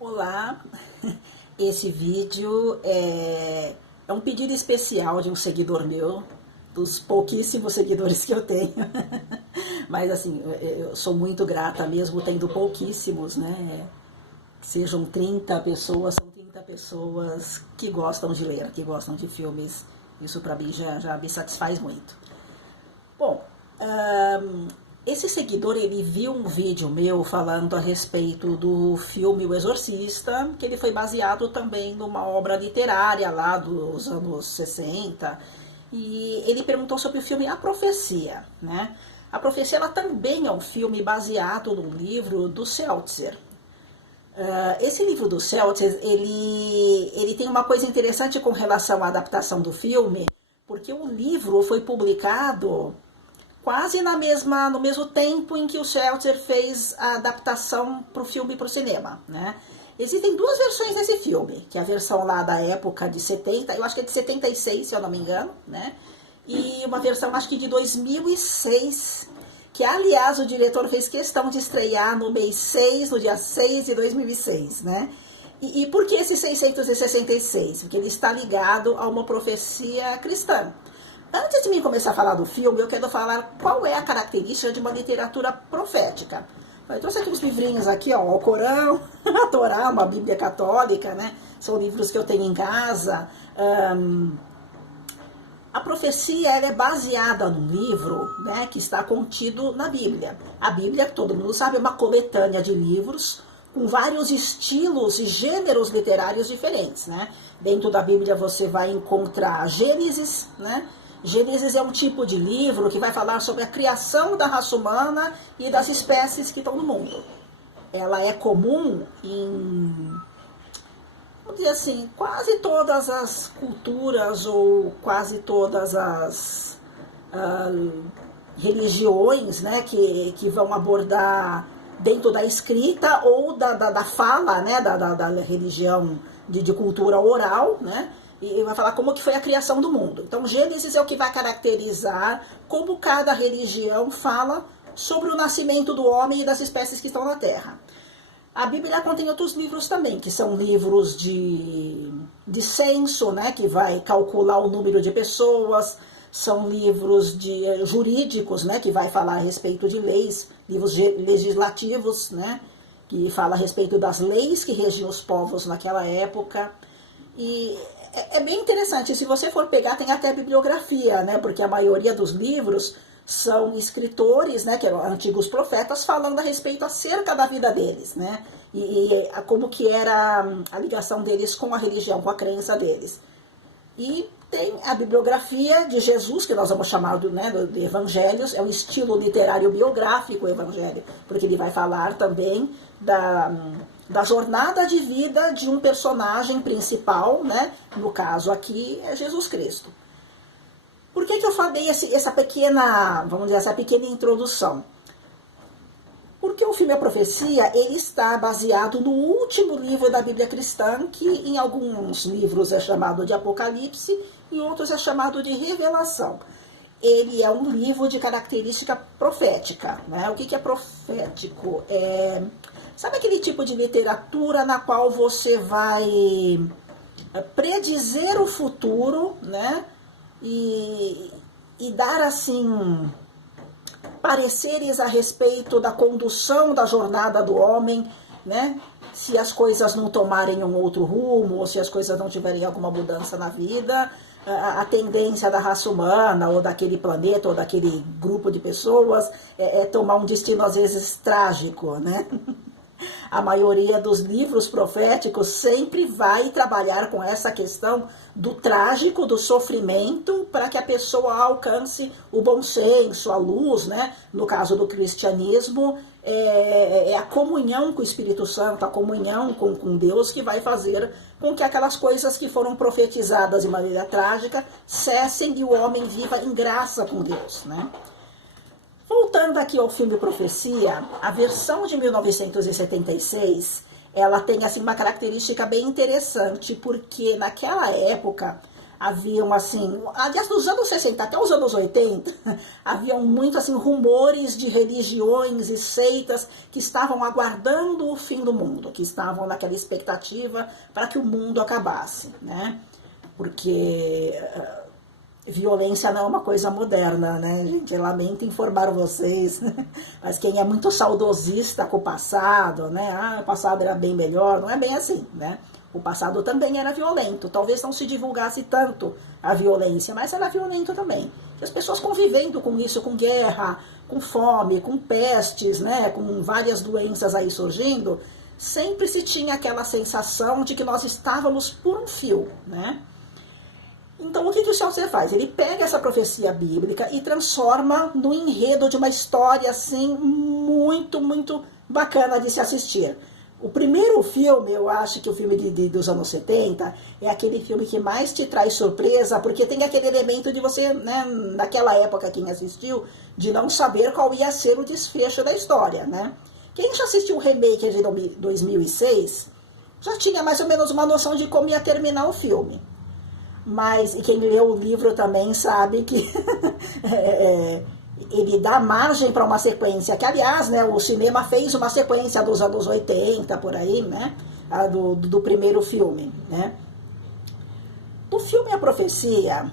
Olá, esse vídeo é um pedido especial de um seguidor meu, dos pouquíssimos seguidores que eu tenho. Mas assim, eu sou muito grata mesmo tendo pouquíssimos, né? Sejam 30 pessoas, são 30 pessoas que gostam de ler, que gostam de filmes. Isso para mim já me satisfaz muito. Bom, esse seguidor, ele viu um vídeo meu falando a respeito do filme O Exorcista, que ele foi baseado também numa obra literária lá dos anos 60, e ele perguntou sobre o filme A Profecia, né? A Profecia, ela também é um filme baseado num livro do Seltzer. Esse livro do Seltzer, ele tem uma coisa interessante com relação à adaptação do filme, porque o livro foi publicado quase no mesmo tempo em que o Seltzer fez a adaptação para o filme e para o cinema, né? Existem duas versões desse filme, que é a versão lá da época de 70, eu acho que é de 76, se eu não me engano, né? E uma versão, acho que de 2006, que aliás o diretor fez questão de estrear no mês 6, no dia 6 de 2006, né? E por que esse 666? Porque ele está ligado a uma profecia cristã. Antes de mim começar a falar do filme, eu quero falar qual é a característica de uma literatura profética. Eu trouxe aqui uns livrinhos aqui, ó, o Corão, a Torá, uma Bíblia católica, né? São livros que eu tenho em casa. A profecia, ela é baseada num livro, né, que está contido na Bíblia. A Bíblia, todo mundo sabe, é uma coletânea de livros com vários estilos e gêneros literários diferentes, né? Dentro da Bíblia você vai encontrar Gênesis, né? Gênesis é um tipo de livro que vai falar sobre a criação da raça humana e das espécies que estão no mundo. Ela é comum em, vamos dizer assim, quase todas as culturas ou quase todas as religiões, né, que vão abordar dentro da escrita ou da fala, né, da religião de cultura oral, né? E vai falar como que foi a criação do mundo. Então, Gênesis é o que vai caracterizar como cada religião fala sobre o nascimento do homem e das espécies que estão na Terra. A Bíblia contém outros livros também, que são livros de censo, né, que vai calcular o número de pessoas, são livros jurídicos, né, que vai falar a respeito de leis, livros legislativos, né, que fala a respeito das leis que regiam os povos naquela época. E é bem interessante, se você for pegar, tem até bibliografia, né? Porque a maioria dos livros são escritores, né? Que eram antigos profetas, falando a respeito acerca da vida deles, né? E como que era a ligação deles com a religião, com a crença deles. E tem a bibliografia de Jesus, que nós vamos chamar de evangelhos, é um estilo literário biográfico o evangelho, porque ele vai falar também da jornada de vida de um personagem principal, né? No caso aqui é Jesus Cristo. Por que eu falei essa pequena, vamos dizer, essa pequena introdução? Porque o filme A Profecia, ele está baseado no último livro da Bíblia cristã, que em alguns livros é chamado de Apocalipse, em outros é chamado de Revelação. Ele é um livro de característica profética, né? O que é profético? Sabe aquele tipo de literatura na qual você vai predizer o futuro, né? E dar, assim, pareceres a respeito da condução da jornada do homem, né? Se as coisas não tomarem um outro rumo, ou se as coisas não tiverem alguma mudança na vida, a tendência da raça humana, ou daquele planeta, ou daquele grupo de pessoas, é tomar um destino, às vezes, trágico, né? A maioria dos livros proféticos sempre vai trabalhar com essa questão do trágico, do sofrimento, para que a pessoa alcance o bom senso, a luz, né? No caso do cristianismo, é a comunhão com o Espírito Santo, a comunhão com Deus, que vai fazer com que aquelas coisas que foram profetizadas de maneira trágica cessem e o homem viva em graça com Deus, né? Voltando aqui ao filme Profecia, a versão de 1976, ela tem assim uma característica bem interessante, porque naquela época haviam, assim, aliás, dos anos 60 até os anos 80, haviam muito, assim, rumores de religiões e seitas que estavam aguardando o fim do mundo, que estavam naquela expectativa para que o mundo acabasse, né? Porque violência não é uma coisa moderna, né, gente? Eu lamento informar vocês, mas quem é muito saudosista com o passado, né? Ah, o passado era bem melhor, não é bem assim, né? O passado também era violento, talvez não se divulgasse tanto a violência, mas era violento também. E as pessoas convivendo com isso, com guerra, com fome, com pestes, né? Com várias doenças aí surgindo, sempre se tinha aquela sensação de que nós estávamos por um fio, né? Então, o que o Chaucer faz? Ele pega essa profecia bíblica e transforma no enredo de uma história, assim, muito, muito bacana de se assistir. O primeiro filme, eu acho que o filme dos anos 70, é aquele filme que mais te traz surpresa, porque tem aquele elemento de você, né, naquela época, quem assistiu, de não saber qual ia ser o desfecho da história, né? Quem já assistiu o remake de 2006, já tinha mais ou menos uma noção de como ia terminar o filme. Mas, e quem leu o livro também sabe que ele dá margem para uma sequência, que aliás, né, o cinema fez uma sequência dos anos 80, por aí, né, do primeiro filme, né. Do filme A Profecia,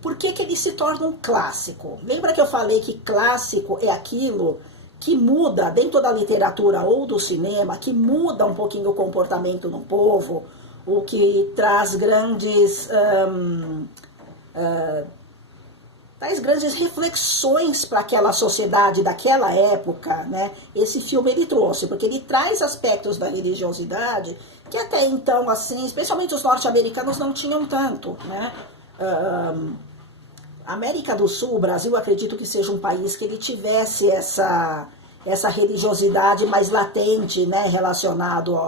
por que ele se torna um clássico? Lembra que eu falei que clássico é aquilo que muda dentro da literatura ou do cinema, que muda um pouquinho o comportamento do povo, o que traz grandes reflexões para aquela sociedade daquela época, né? Esse filme ele trouxe, porque ele traz aspectos da religiosidade que até então, assim, especialmente os norte-americanos não tinham tanto, né? América do Sul, o Brasil, acredito que seja um país que ele tivesse essa religiosidade mais latente, né? Relacionado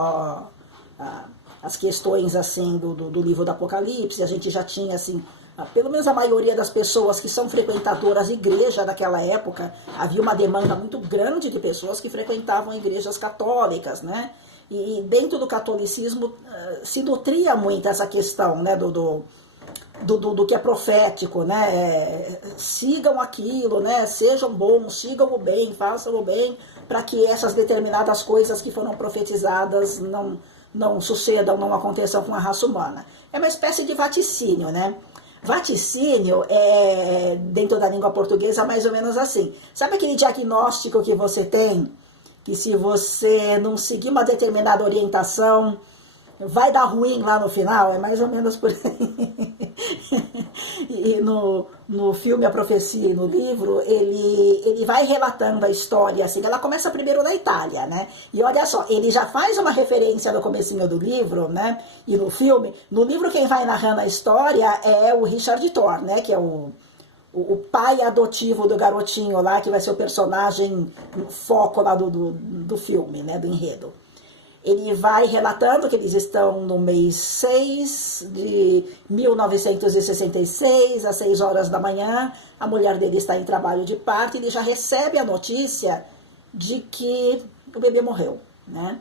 as questões, assim, do livro do Apocalipse. A gente já tinha, assim, pelo menos a maioria das pessoas que são frequentadoras de igreja naquela época, havia uma demanda muito grande de pessoas que frequentavam igrejas católicas, né? E dentro do catolicismo se nutria muito essa questão, né, do que é profético, né? Sigam aquilo, né? Sejam bons, sigam o bem, façam o bem, para que essas determinadas coisas que foram profetizadas não sucedam, não aconteçam com a raça humana. É uma espécie de vaticínio, né? Vaticínio é, dentro da língua portuguesa, mais ou menos assim. Sabe aquele diagnóstico que você tem, que se você não seguir uma determinada orientação, vai dar ruim lá no final? É mais ou menos por aí. E no filme A Profecia e no livro, ele vai relatando a história, assim, ela começa primeiro na Itália, né? E olha só, ele já faz uma referência no comecinho do livro, né? E no filme, no livro quem vai narrando a história é o Richard Thor, né? Que é o pai adotivo do garotinho lá, que vai ser o personagem foco lá do filme, né? Do enredo. Ele vai relatando que eles estão no mês 6 de 1966, às 6 horas da manhã, a mulher dele está em trabalho de parto, e ele já recebe a notícia de que o bebê morreu, né?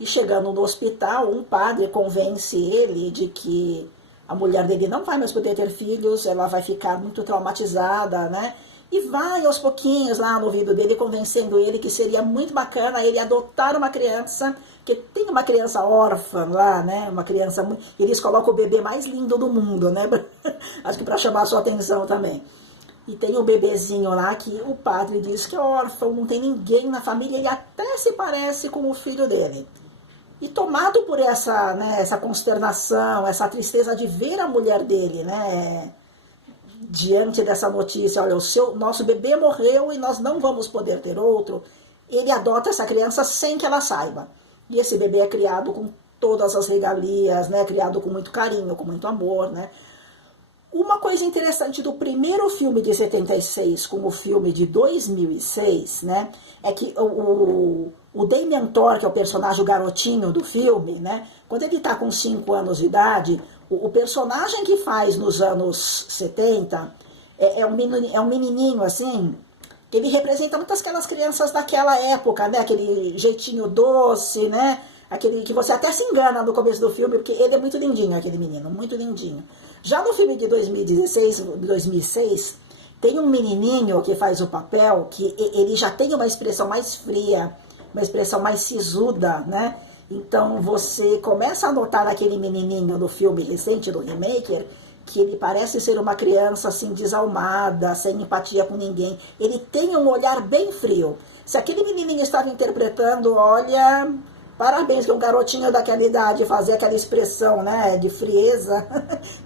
E chegando no hospital, um padre convence ele de que a mulher dele não vai mais poder ter filhos, ela vai ficar muito traumatizada, né? E vai aos pouquinhos lá no ouvido dele, convencendo ele que seria muito bacana ele adotar uma criança, que tem uma criança órfã lá, né? Uma criança, eles colocam o bebê mais lindo do mundo, né? Acho que para chamar a sua atenção também. E tem um bebezinho lá que o padre diz que é órfão, não tem ninguém na família, ele até se parece com o filho dele. E tomado por essa, né, essa consternação, essa tristeza de ver a mulher dele, né? Diante dessa notícia, olha, nosso bebê morreu e nós não vamos poder ter outro, ele adota essa criança sem que ela saiba. E esse bebê é criado com todas as regalias, né? Criado com muito carinho, com muito amor, né? Uma coisa interessante do primeiro filme de 76 com o filme de 2006, né? É que o Damien Thor, que é o personagem, o garotinho do filme, né? Quando ele tá com 5 anos de idade, o personagem que faz nos anos 70 é um menininho, assim, que ele representa muitas aquelas crianças daquela época, né? Aquele jeitinho doce, né? aquele que você até se engana no começo do filme, porque ele é muito lindinho, aquele menino, muito lindinho. Já no filme de 2016, 2006, tem um menininho que faz o papel, que ele já tem uma expressão mais fria, uma expressão mais sisuda, né? Então você começa a notar naquele menininho do filme recente, do Remaker, que ele parece ser uma criança assim desalmada, sem empatia com ninguém. Ele tem um olhar bem frio. Se aquele menininho estava interpretando, olha, parabéns, que um garotinho daquela idade fazer aquela expressão, né, de frieza,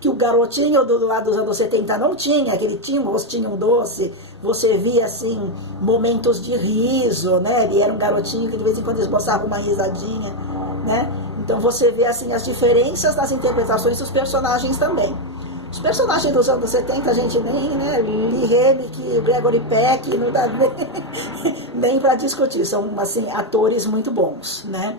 que o garotinho lá dos anos 70 não tinha, que ele tinha um rostinho doce. Você via, assim, momentos de riso, né, ele era um garotinho que de vez em quando esboçava uma risadinha, né. Então você vê, assim, as diferenças das interpretações dos personagens também. Os personagens dos anos 70, a gente nem, né, Lee Remick, Gregory Peck, não dá nem para discutir, são, assim, atores muito bons, né.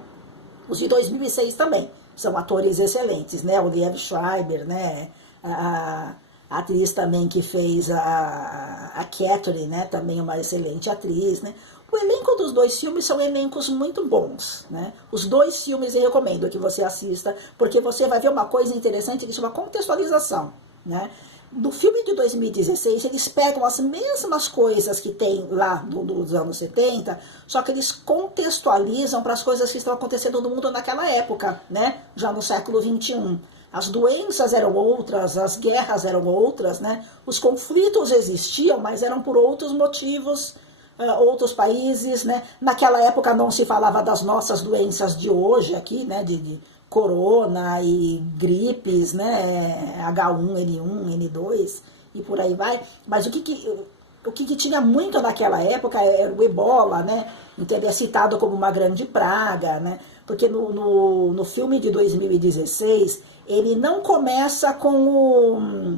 Os de 2006 também são atores excelentes, né, o Liev Schreiber, né, a atriz também que fez a Catherine, né, também uma excelente atriz, né. O elenco dos dois filmes são elencos muito bons, né? Os dois filmes eu recomendo que você assista, porque você vai ver uma coisa interessante que chama contextualização, né? No filme de 2016, eles pegam as mesmas coisas que tem lá dos anos 70, só que eles contextualizam para as coisas que estão acontecendo no mundo naquela época, né? Já no século XXI. As doenças eram outras, as guerras eram outras, né? Os conflitos existiam, mas eram por outros motivos, outros países, né? Naquela época não se falava das nossas doenças de hoje aqui, né? De corona e gripes, né? H1N1, N2 e por aí vai. Mas o que tinha muito naquela época era o ebola, né? Então ele é citado como uma grande praga, né? Porque no filme de 2016 ele não começa com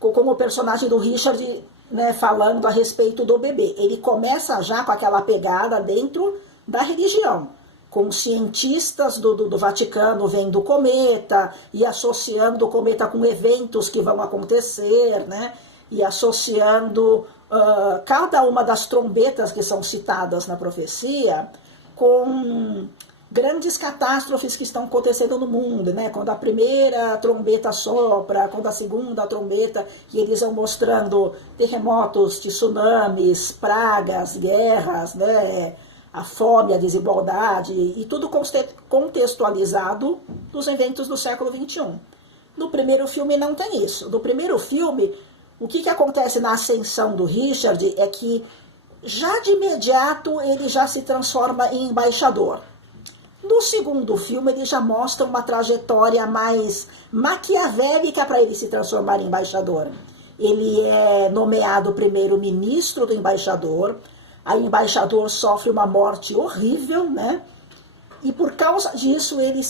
o personagem do Richard, né, falando a respeito do bebê. Ele começa já com aquela pegada dentro da religião, com cientistas do Vaticano vendo o cometa e associando o cometa com eventos que vão acontecer, né, e associando cada uma das trombetas que são citadas na profecia com grandes catástrofes que estão acontecendo no mundo, né? Quando a primeira trombeta sopra, quando a segunda trombeta, e eles vão mostrando terremotos, tsunamis, pragas, guerras, né? A fome, a desigualdade, e tudo contextualizado dos eventos do século XXI. No primeiro filme não tem isso. No primeiro filme, o que acontece na ascensão do Richard é que já de imediato ele já se transforma em embaixador. No segundo filme, ele já mostra uma trajetória mais maquiavélica para ele se transformar em embaixador. Ele é nomeado primeiro-ministro do embaixador, aí o embaixador sofre uma morte horrível, né? E por causa disso ele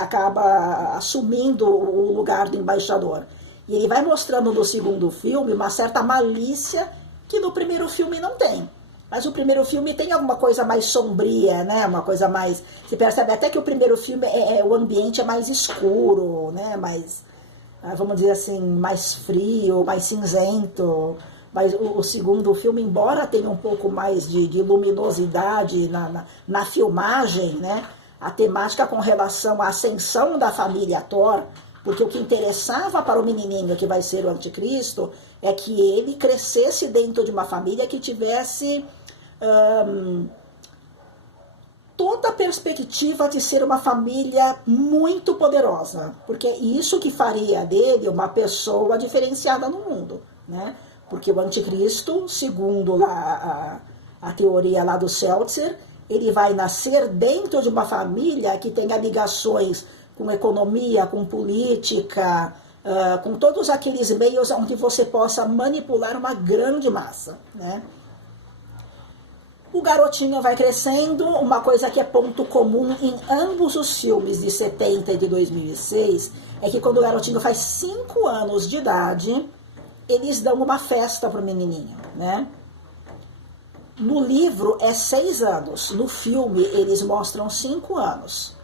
acaba assumindo o lugar do embaixador. E ele vai mostrando no segundo filme uma certa malícia que no primeiro filme não tem. Mas o primeiro filme tem alguma coisa mais sombria, né? Uma coisa mais... Você percebe até que o primeiro filme o ambiente é mais escuro, né? Mais, vamos dizer assim, mais frio, mais cinzento. Mas o segundo filme, embora tenha um pouco mais de luminosidade na filmagem, né? A temática com relação à ascensão da família Thor, porque o que interessava para o menininho que vai ser o anticristo é que ele crescesse dentro de uma família que tivesse toda a perspectiva de ser uma família muito poderosa, porque é isso que faria dele uma pessoa diferenciada no mundo, né? Porque o anticristo, segundo lá a teoria lá do Seltzer, ele vai nascer dentro de uma família que tenha ligações com economia, com política, com todos aqueles meios onde você possa manipular uma grande massa, né? O garotinho vai crescendo, uma coisa que é ponto comum em ambos os filmes de 70 e de 2006, é que quando o garotinho faz 5 anos de idade, eles dão uma festa pro menininho, né? No livro é 6 anos, no filme eles mostram 5 anos.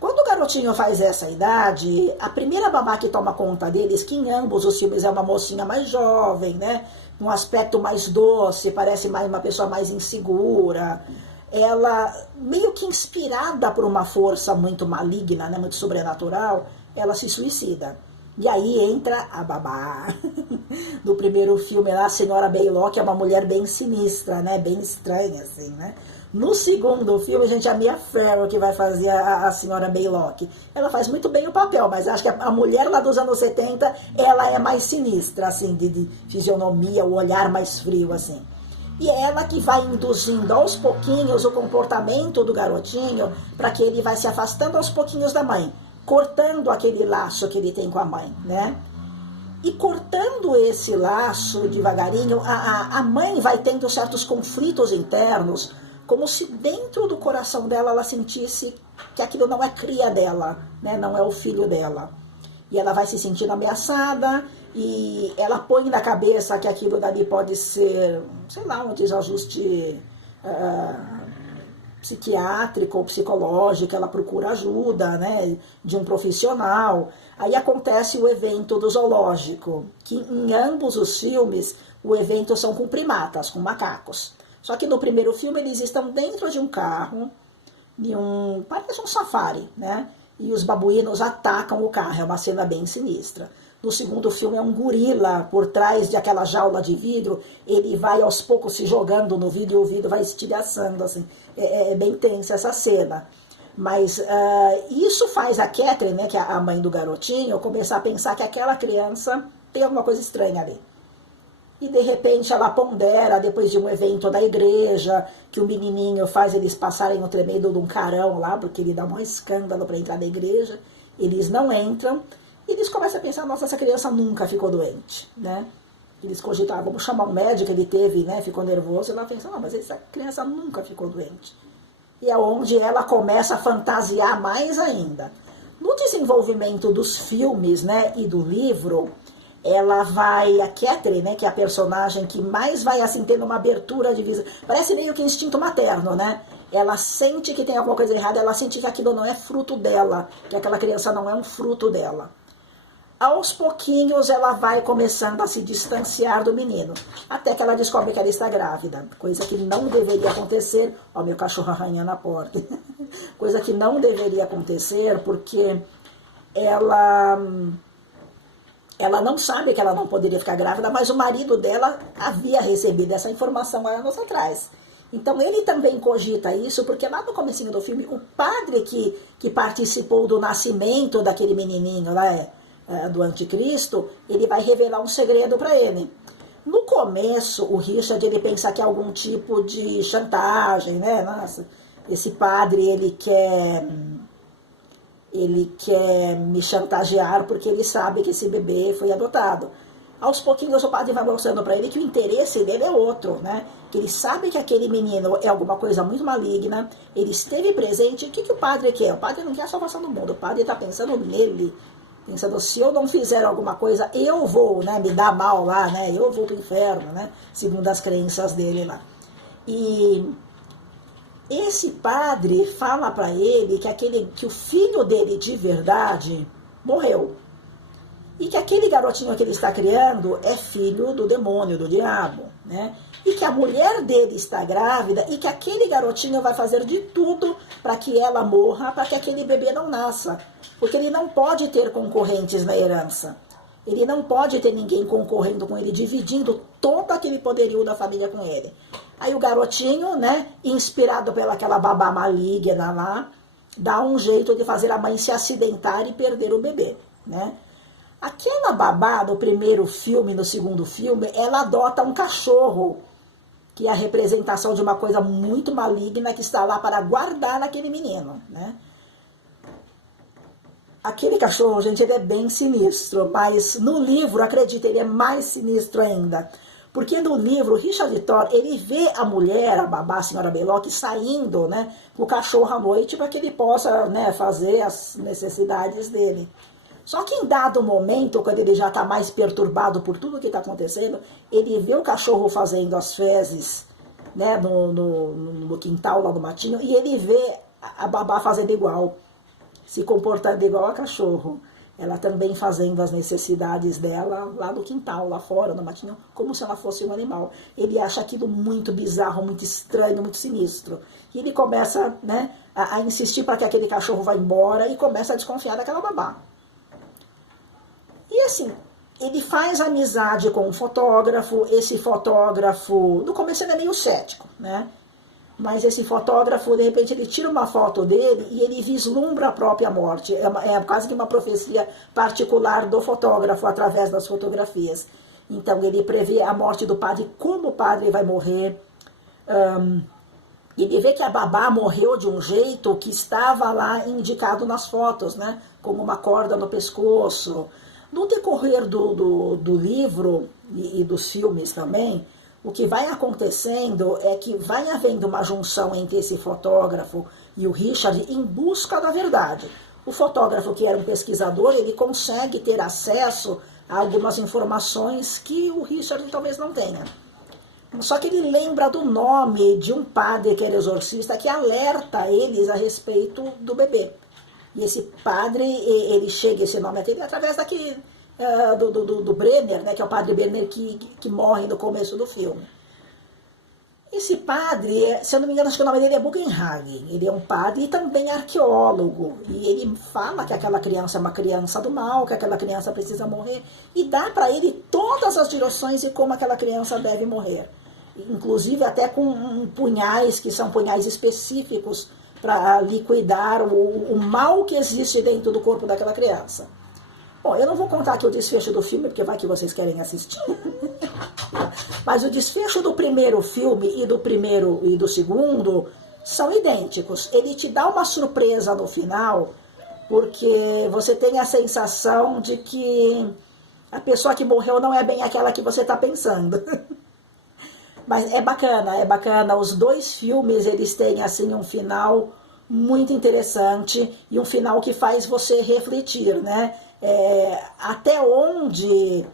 Quando o garotinho faz essa idade, a primeira babá que toma conta deles, que em ambos os filmes é uma mocinha mais jovem, né? Um aspecto mais doce, parece mais uma pessoa mais insegura. ela, meio que inspirada por uma força muito maligna, né, muito sobrenatural, ela se suicida. E aí entra a babá. Do primeiro filme lá, a senhora Baylock é uma mulher bem sinistra, né, bem estranha, assim, né. No segundo filme, gente, a Mia Farrow que vai fazer a senhora Baylock. Ela faz muito bem o papel, mas acho que a mulher lá dos anos 70, ela é mais sinistra, assim, de fisionomia, o olhar mais frio, assim. E é ela que vai induzindo aos pouquinhos o comportamento do garotinho para que ele vai se afastando aos pouquinhos da mãe, cortando aquele laço que ele tem com a mãe, né? E cortando esse laço devagarinho, a mãe vai tendo certos conflitos internos, como se dentro do coração dela ela sentisse que aquilo não é cria dela, né? Não é o filho dela. E ela vai se sentindo ameaçada e ela põe na cabeça que aquilo dali pode ser, sei lá, um desajuste psiquiátrico ou psicológico, ela procura ajuda, né, de um profissional. Aí acontece o evento do zoológico, que em ambos os filmes o evento são com primatas, com macacos. Só que no primeiro filme eles estão dentro de um carro, parece um safari, né? E os babuínos atacam o carro, é uma cena bem sinistra. No segundo filme é um gorila por trás de aquela jaula de vidro, ele vai aos poucos se jogando no vidro e o vidro vai estilhaçando, assim. É bem tensa essa cena. Mas isso faz a Catherine, né, que é a mãe do garotinho, começar a pensar que aquela criança tem alguma coisa estranha ali. E de repente ela pondera, depois de um evento da igreja, que o menininho faz eles passarem no tremendo de um carão lá, porque ele dá um escândalo para entrar na igreja, eles não entram, e eles começam a pensar, nossa, essa criança nunca ficou doente, né? Eles cogitaram, vamos chamar um médico, ele teve, né, ficou nervoso, e ela pensa, não, mas essa criança nunca ficou doente. E é onde ela começa a fantasiar mais ainda. No desenvolvimento dos filmes, né, e do livro, a Catherine, né, que é a personagem que mais vai assim tendo uma abertura de visão, parece meio que instinto materno, né? Ela sente que tem alguma coisa errada, ela sente que aquilo não é fruto dela, que aquela criança não é um fruto dela. Aos pouquinhos ela vai começando a se distanciar do menino, até que ela descobre que ela está grávida, coisa que não deveria acontecer. Ó, meu cachorro arranhando a porta. Coisa que não deveria acontecer, porque ela não sabe que ela não poderia ficar grávida, mas o marido dela havia recebido essa informação há anos atrás. Então ele também cogita isso, porque lá no comecinho do filme, o padre que participou do nascimento daquele menininho lá, do anticristo, ele vai revelar um segredo para ele. No começo, o Richard ele pensa que é algum tipo de chantagem, né? Nossa, esse padre ele quer me chantagear porque ele sabe que esse bebê foi adotado. Aos pouquinhos o padre vai mostrando para ele que o interesse dele é outro, né? Que ele sabe que aquele menino é alguma coisa muito maligna, ele esteve presente. O que o padre quer? O padre não quer a salvação do mundo, o padre está pensando nele, pensando, se eu não fizer alguma coisa, eu vou, né, me dar mal lá, né? Eu vou pro inferno, né? Segundo as crenças dele lá. E esse padre fala para ele que o filho dele de verdade morreu. E que aquele garotinho que ele está criando é filho do demônio, do diabo, né? E que a mulher dele está grávida e que aquele garotinho vai fazer de tudo para que ela morra, para que aquele bebê não nasça. Porque ele não pode ter concorrentes na herança. Ele não pode ter ninguém concorrendo com ele, dividindo todo aquele poderio da família com ele. Aí o garotinho, né, inspirado pelaquela babá maligna lá, dá um jeito de fazer a mãe se acidentar e perder o bebê, né? Aquela babá do primeiro filme, no segundo filme, ela adota um cachorro, que é a representação de uma coisa muito maligna que está lá para guardar aquele menino, né? Aquele cachorro, gente, ele é bem sinistro, mas no livro, acredita, ele é mais sinistro ainda. Porque no livro, Richard Thor, ele vê a mulher, a babá, a senhora Baylock, saindo, né, com o cachorro à noite para que ele possa, né, fazer as necessidades dele. Só que em dado momento, quando ele já está mais perturbado por tudo que está acontecendo, ele vê o cachorro fazendo as fezes, né, no quintal lá do matinho, e ele vê a babá fazendo igual, se comportando igual a cachorro. ela também fazendo as necessidades dela lá no quintal, lá fora, no matinho, como se ela fosse um animal. Ele acha aquilo muito bizarro, muito estranho, muito sinistro. E ele começa, né, a insistir para que aquele cachorro vá embora e começa a desconfiar daquela babá. E assim, ele faz amizade com um fotógrafo, esse fotógrafo, no começo ele é meio cético, né? Mas esse fotógrafo, de repente, ele tira uma foto dele e ele vislumbra a própria morte. É quase que uma profecia particular do fotógrafo através das fotografias. Então, ele prevê a morte do padre, como o padre vai morrer. Ele vê que a babá morreu de um jeito que estava lá indicado nas fotos, né? Como uma corda no pescoço. No decorrer do livro e dos filmes também, o que vai acontecendo é que vai havendo uma junção entre esse fotógrafo e o Richard em busca da verdade. O fotógrafo, que era um pesquisador, ele consegue ter acesso a algumas informações que o Richard talvez não tenha. Só que ele lembra do nome de um padre que era exorcista que alerta eles a respeito do bebê. E esse padre, ele chega esse nome até ele através daquele... do Brenner, né, que é o padre Brenner que morre no começo do filme. Esse padre, se eu não me engano, acho que o nome dele é Bugenhagen. Ele é um padre e também arqueólogo. E ele fala que aquela criança é uma criança do mal, que aquela criança precisa morrer. E dá para ele todas as direções de como aquela criança deve morrer. Inclusive até com punhais, que são punhais específicos para liquidar o mal que existe dentro do corpo daquela criança. Bom, eu não vou contar aqui o desfecho do filme, porque vai que vocês querem assistir. Mas o desfecho do primeiro filme e do segundo são idênticos. Ele te dá uma surpresa no final, porque você tem a sensação de que a pessoa que morreu não é bem aquela que você está pensando. Mas é bacana. Os dois filmes, eles têm assim um final muito interessante e um final que faz você refletir, né? Até onde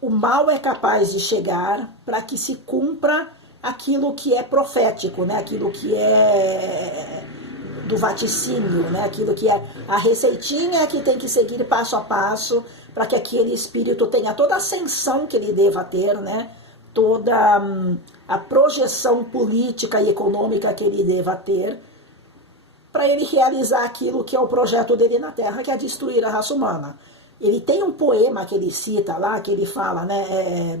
o mal é capaz de chegar para que se cumpra aquilo que é profético, né? Aquilo que é do vaticínio, né? Aquilo que é a receitinha que tem que seguir passo a passo para que aquele espírito tenha toda a ascensão que ele deva ter, né? Toda a projeção política e econômica que ele deva ter, para ele realizar aquilo que é o projeto dele na Terra, que é destruir a raça humana. Ele tem um poema que ele cita lá, que ele fala, né,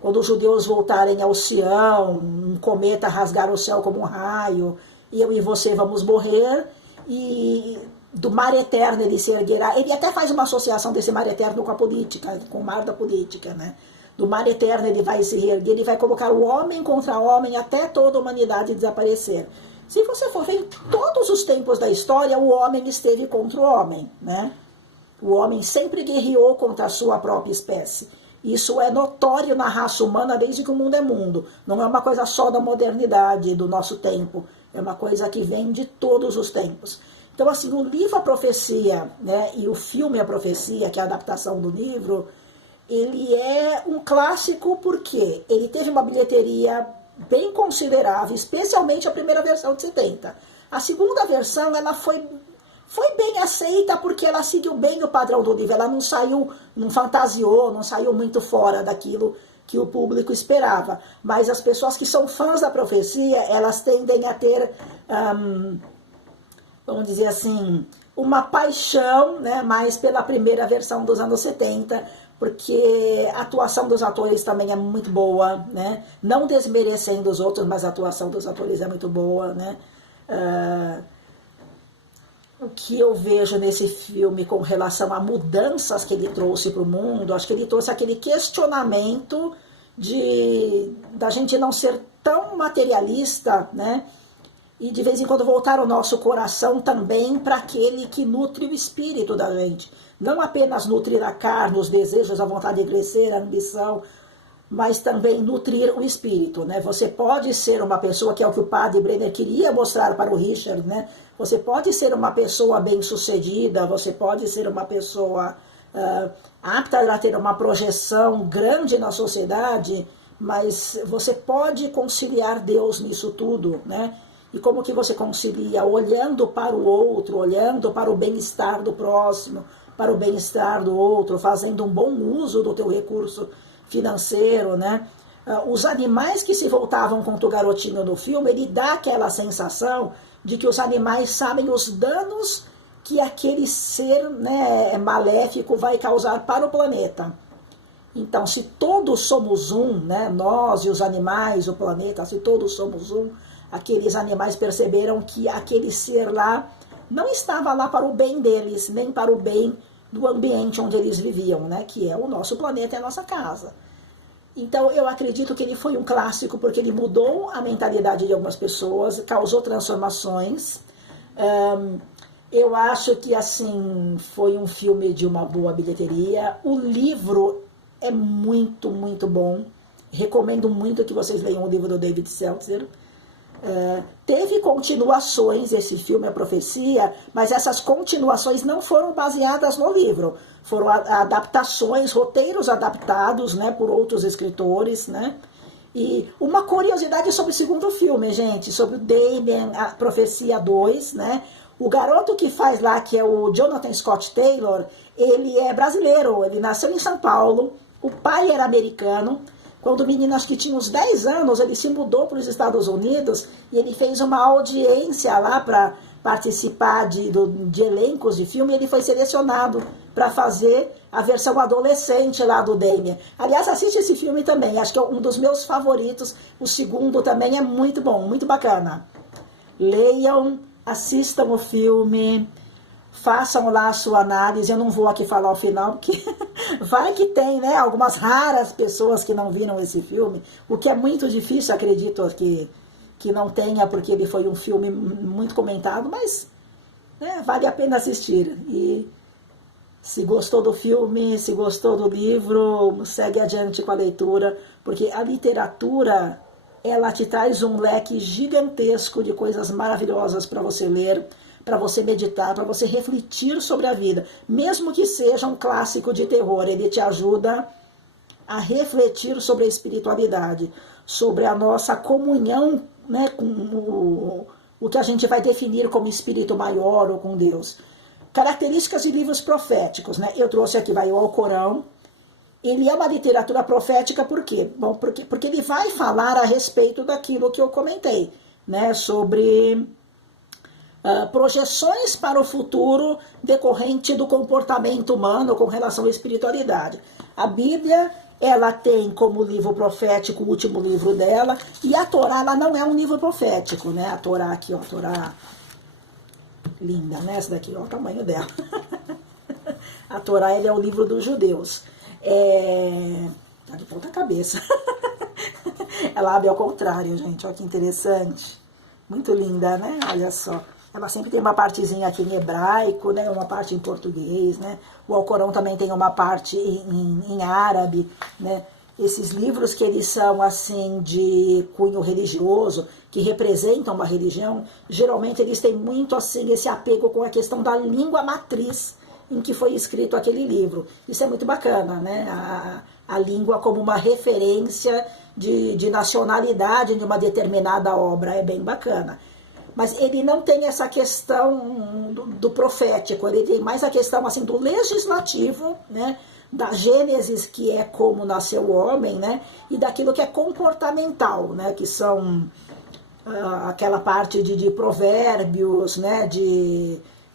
quando os judeus voltarem ao Sião, um cometa rasgar o céu como um raio, eu e você vamos morrer, e do mar eterno ele se erguerá. Ele até faz uma associação desse mar eterno com a política, com o mar da política, né? Do mar eterno ele vai se reerguer, ele vai colocar o homem contra homem até toda a humanidade desaparecer. Se você for ver, em todos os tempos da história, o homem esteve contra o homem, né? O homem sempre guerreou contra a sua própria espécie. Isso é notório na raça humana desde que o mundo é mundo. Não é uma coisa só da modernidade, do nosso tempo. É uma coisa que vem de todos os tempos. Então, assim, o livro A Profecia, né, e o filme A Profecia, que é a adaptação do livro, ele é um clássico porque ele teve uma bilheteria bem considerável, especialmente a primeira versão de 70. A segunda versão, ela foi bem aceita porque ela seguiu bem o padrão do livro. Ela não saiu, não fantasiou, não saiu muito fora daquilo que o público esperava. Mas as pessoas que são fãs da profecia, elas tendem a ter, vamos dizer assim, uma paixão, né, mais pela primeira versão dos anos 70, porque a atuação dos atores também é muito boa, né? Não desmerecendo os outros, mas a atuação dos atores é muito boa, né? O que eu vejo nesse filme com relação a mudanças que ele trouxe para o mundo, acho que ele trouxe aquele questionamento da gente não ser tão materialista, né? E de vez em quando voltar o nosso coração também para aquele que nutre o espírito da gente. Não apenas nutrir a carne, os desejos, a vontade de crescer, a ambição, mas também nutrir o espírito, né? Você pode ser uma pessoa, que é o que o padre Brenner queria mostrar para o Richard, né? Você pode ser uma pessoa bem-sucedida, você pode ser uma pessoa apta a ter uma projeção grande na sociedade, mas você pode conciliar Deus nisso tudo, né? e como que você concilia olhando para o outro, olhando para o bem-estar do próximo, para o bem-estar do outro, fazendo um bom uso do teu recurso financeiro, né? Os animais que se voltavam contra o garotinho no filme, ele dá aquela sensação de que os animais sabem os danos que aquele ser, né, maléfico vai causar para o planeta. Então, se todos somos um, né, nós e os animais, o planeta, se todos somos um, aqueles animais perceberam que aquele ser lá não estava lá para o bem deles, nem para o bem do ambiente onde eles viviam, né, que é o nosso planeta e a nossa casa. Então, eu acredito que ele foi um clássico porque ele mudou a mentalidade de algumas pessoas, causou transformações. Eu acho que, assim, foi um filme de uma boa bilheteria. O livro é muito, muito bom. Recomendo muito que vocês leiam o livro do David Seltzer. Teve continuações esse filme, A Profecia, mas essas continuações não foram baseadas no livro. Foram adaptações, roteiros adaptados, né, por outros escritores, né? E uma curiosidade sobre o segundo filme, gente, sobre o Damien, A Profecia 2, né? O garoto que faz lá, que é o Jonathan Scott Taylor, ele é brasileiro, ele nasceu em São Paulo, o pai era americano. Quando o menino acho que tinha uns 10 anos, ele se mudou para os Estados Unidos e ele fez uma audiência lá para participar de elencos de filme, e ele foi selecionado para fazer a versão adolescente lá do Damien. Aliás, assiste esse filme também, acho que é um dos meus favoritos. O segundo também é muito bom, muito bacana. Leiam, assistam o filme, façam lá a sua análise. Eu não vou aqui falar o final, porque vai que tem, né, algumas raras pessoas que não viram esse filme, o que é muito difícil, acredito que não tenha, porque ele foi um filme muito comentado, mas, né, vale a pena assistir. E se gostou do filme, se gostou do livro, segue adiante com a leitura, porque a literatura, ela te traz um leque gigantesco de coisas maravilhosas para você ler, para você meditar, para você refletir sobre a vida. Mesmo que seja um clássico de terror, ele te ajuda a refletir sobre a espiritualidade, sobre a nossa comunhão, né, com o que a gente vai definir como espírito maior ou com Deus. Características de livros proféticos, né? Eu trouxe aqui, vai o Alcorão. Ele é uma literatura profética por quê? Bom, porque ele vai falar a respeito daquilo que eu comentei, né, sobre projeções para o futuro decorrente do comportamento humano com relação à espiritualidade. A Bíblia, ela tem como livro profético o último livro dela, e a Torá, ela não é um livro profético, né? A Torá aqui, ó, a Torá linda, né? Essa daqui, ó, o tamanho dela. A Torá, ele é o livro dos judeus. Tá de ponta cabeça. Ela abre ao contrário, gente, olha que interessante. Muito linda, né? Olha só. Ela sempre tem uma partezinha aqui em hebraico, né? Uma parte em português, né? O Alcorão também tem uma parte em árabe, né? Esses livros que eles são, assim, de cunho religioso, que representam uma religião, geralmente eles têm muito, assim, esse apego com a questão da língua matriz em que foi escrito aquele livro. Isso é muito bacana, né? A língua como uma referência de nacionalidade de uma determinada obra, é bem bacana. Mas ele não tem essa questão do profético, ele tem mais a questão, assim, do legislativo, né? Da Gênesis, que é como nasceu o homem, né? E daquilo que é comportamental, né? Que são aquela parte de provérbios, né?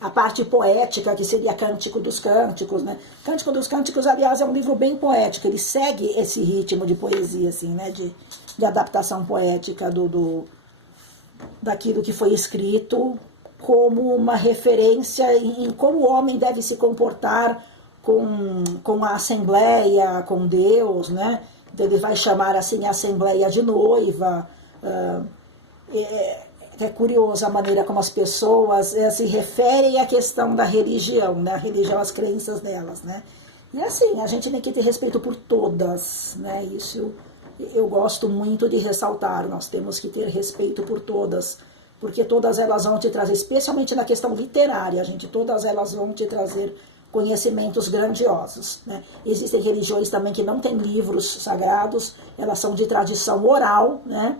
A parte poética, que seria Cântico dos Cânticos, né? Cântico dos Cânticos, aliás, é um livro bem poético, ele segue esse ritmo de poesia, assim, né? De adaptação poética daquilo que foi escrito como uma referência em como o homem deve se comportar com a assembleia, com Deus, né? Então ele vai chamar assim a assembleia de noiva. É curioso a maneira como as pessoas se referem à questão da religião, né? A religião, as crenças delas, né? E assim, a gente tem que ter respeito por todas, né? Isso eu gosto muito de ressaltar, nós temos que ter respeito por todas, porque todas elas vão te trazer, especialmente na questão literária, gente, todas elas vão te trazer conhecimentos grandiosos, né? Existem religiões também que não têm livros sagrados, elas são de tradição oral, né?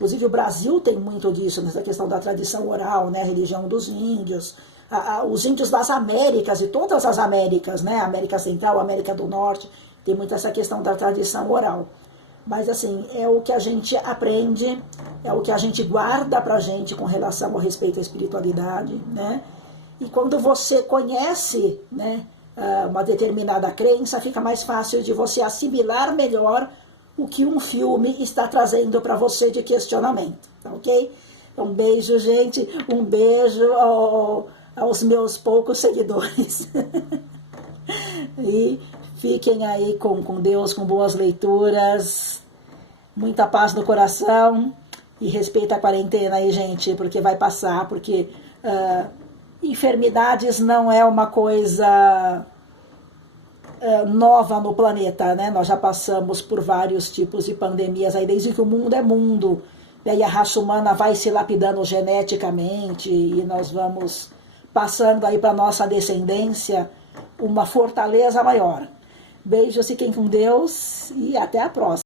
Inclusive o Brasil tem muito disso, nessa questão da tradição oral, né? A religião dos índios, os índios das Américas, e todas as Américas, né? América Central, América do Norte, tem muito essa questão da tradição oral. Mas assim, é o que a gente aprende, é o que a gente guarda pra gente com relação ao respeito à espiritualidade, né? E quando você conhece, né, uma determinada crença, fica mais fácil de você assimilar melhor o que um filme está trazendo para você de questionamento, tá ok? Um beijo, gente, um beijo aos meus poucos seguidores. E fiquem aí com Deus, com boas leituras, muita paz no coração e respeita a quarentena aí, gente, porque vai passar, porque enfermidades não é uma coisa nova no planeta, né? Nós já passamos por vários tipos de pandemias aí, desde que o mundo é mundo, e aí a raça humana vai se lapidando geneticamente e nós vamos passando aí para nossa descendência uma fortaleza maior. Beijos, fiquem com Deus e até a próxima.